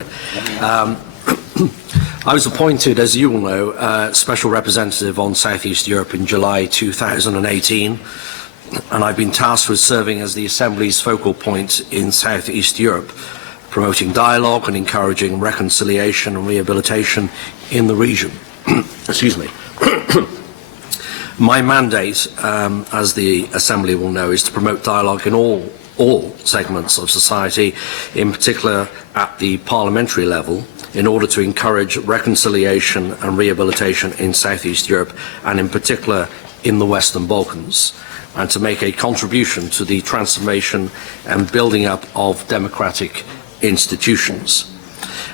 I was appointed, as you all know, Special Representative on South East Europe in July 2018, and I've been tasked with serving as the Assembly's focal point in South East Europe, promoting dialogue and encouraging reconciliation and rehabilitation in the region. Excuse me. My mandate, as the Assembly will know, is to promote dialogue in all segments of society, in particular at the parliamentary level, in order to encourage reconciliation and rehabilitation in South East Europe, and in particular in the Western Balkans, and to make a contribution to the transformation and building up of democratic institutions,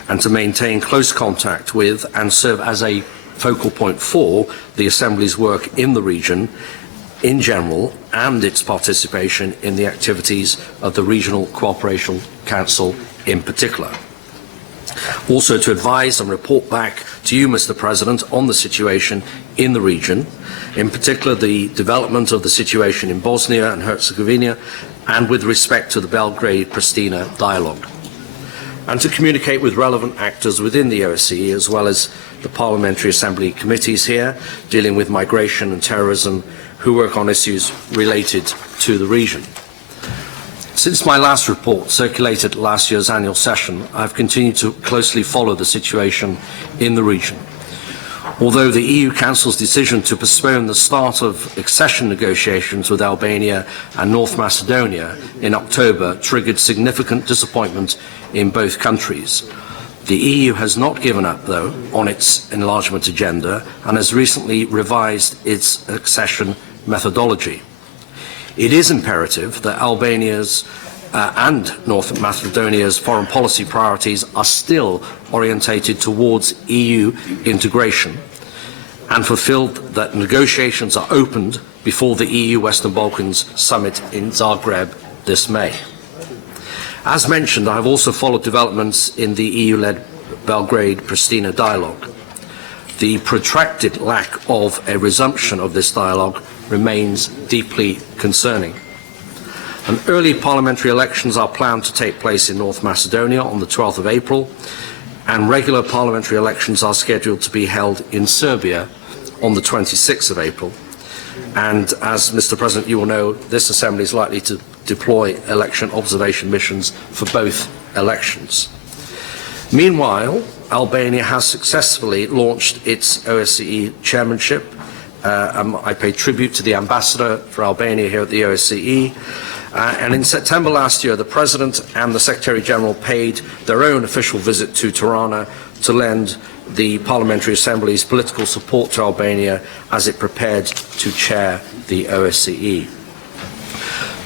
and to maintain close contact with and serve as a focal point for the Assembly's work in the region in general and its participation in the activities of the Regional Cooperation Council in particular. Also to advise and report back to you, Mr. President, on the situation in the region, in particular the development of the situation in Bosnia and Herzegovina, and with respect to the Belgrade-Pristina dialogue, and to communicate with relevant actors within the OSCE, as well as the Parliamentary Assembly committees here dealing with migration and terrorism, who work on issues related to the region. Since my last report circulated at last year's annual session, I've continued to closely follow the situation in the region. Although the EU Council's decision to postpone the start of accession negotiations with Albania and North Macedonia in October triggered significant disappointment in both countries, the EU has not given up, though, on its enlargement agenda and has recently revised its accession methodology. It is imperative that Albania's and North Macedonia's foreign policy priorities are still orientated towards EU integration, and fulfilled that negotiations are opened before the EU Western Balkans summit in Zagreb this May. As mentioned, I have also followed developments in the EU-led Belgrade-Pristina dialogue. The protracted lack of a resumption of this dialogue remains deeply concerning. And early parliamentary elections are planned to take place in North Macedonia on the 12th of April, and regular parliamentary elections are scheduled to be held in Serbia on the 26th of April. And as Mr. President, you will know, this Assembly is likely to deploy election observation missions for both elections. Meanwhile, Albania has successfully launched its OSCE chairmanship. I pay tribute to the ambassador for Albania here at the OSCE. And in September last year, the President and the Secretary General paid their own official visit to Tirana to lend the Parliamentary Assembly's political support to Albania as it prepared to chair the OSCE.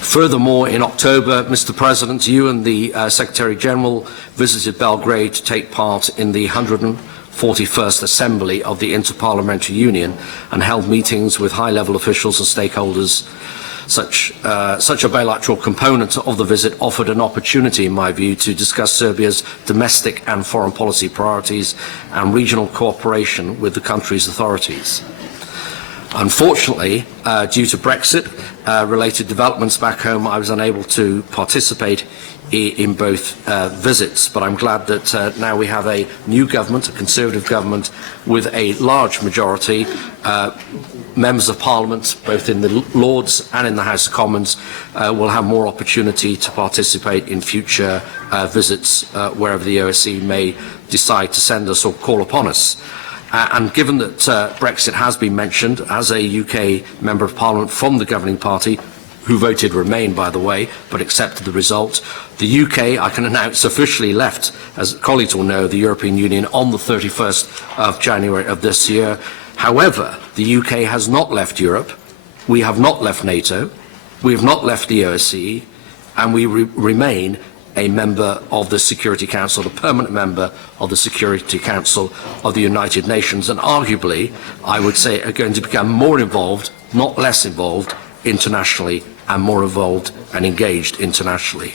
Furthermore, in October, Mr. President, you and the Secretary General visited Belgrade to take part in the 141st Assembly of the Interparliamentary Union and held meetings with high-level officials and stakeholders. Such a bilateral component of the visit offered an opportunity, in my view, to discuss Serbia's domestic and foreign policy priorities and regional cooperation with the country's authorities. Unfortunately, due to Brexit-related developments back home, I was unable to participate in both visits, but I'm glad that now we have a new government, a Conservative government, with a large majority. Members of Parliament, both in the Lords and in the House of Commons, will have more opportunity to participate in future visits wherever the OSCE may decide to send us or call upon us. And given that Brexit has been mentioned, as a UK Member of Parliament from the governing party, who voted Remain, by the way, but accepted the result, the UK, I can announce, officially left, as colleagues will know, the European Union on the 31st of January of this year. However, the UK has not left Europe, we have not left NATO, we have not left the OSCE, and we remain a member of the Security Council, a permanent member of the Security Council of the United Nations, and arguably, I would say, are going to become more involved, not less involved, internationally, and more involved and engaged internationally.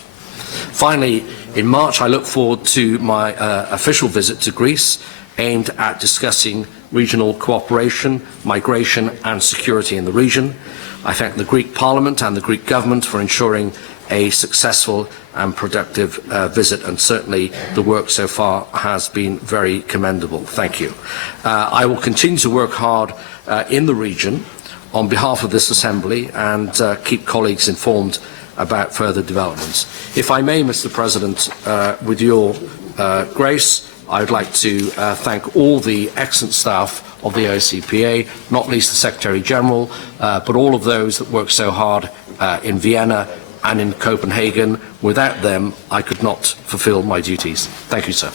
Finally, in March, I look forward to my official visit to Greece, aimed at discussing regional cooperation, migration and security in the region. I thank the Greek Parliament and the Greek government for ensuring a successful and productive visit, and certainly the work so far has been very commendable. Thank you. I will continue to work hard in the region on behalf of this Assembly and keep colleagues informed about further developments. If I may, Mr. President, with your grace, I would like to thank all the excellent staff of the OCPA, not least the Secretary-General, but all of those that worked so hard in Vienna and in Copenhagen. Without them, I could not fulfil my duties. Thank you, sir.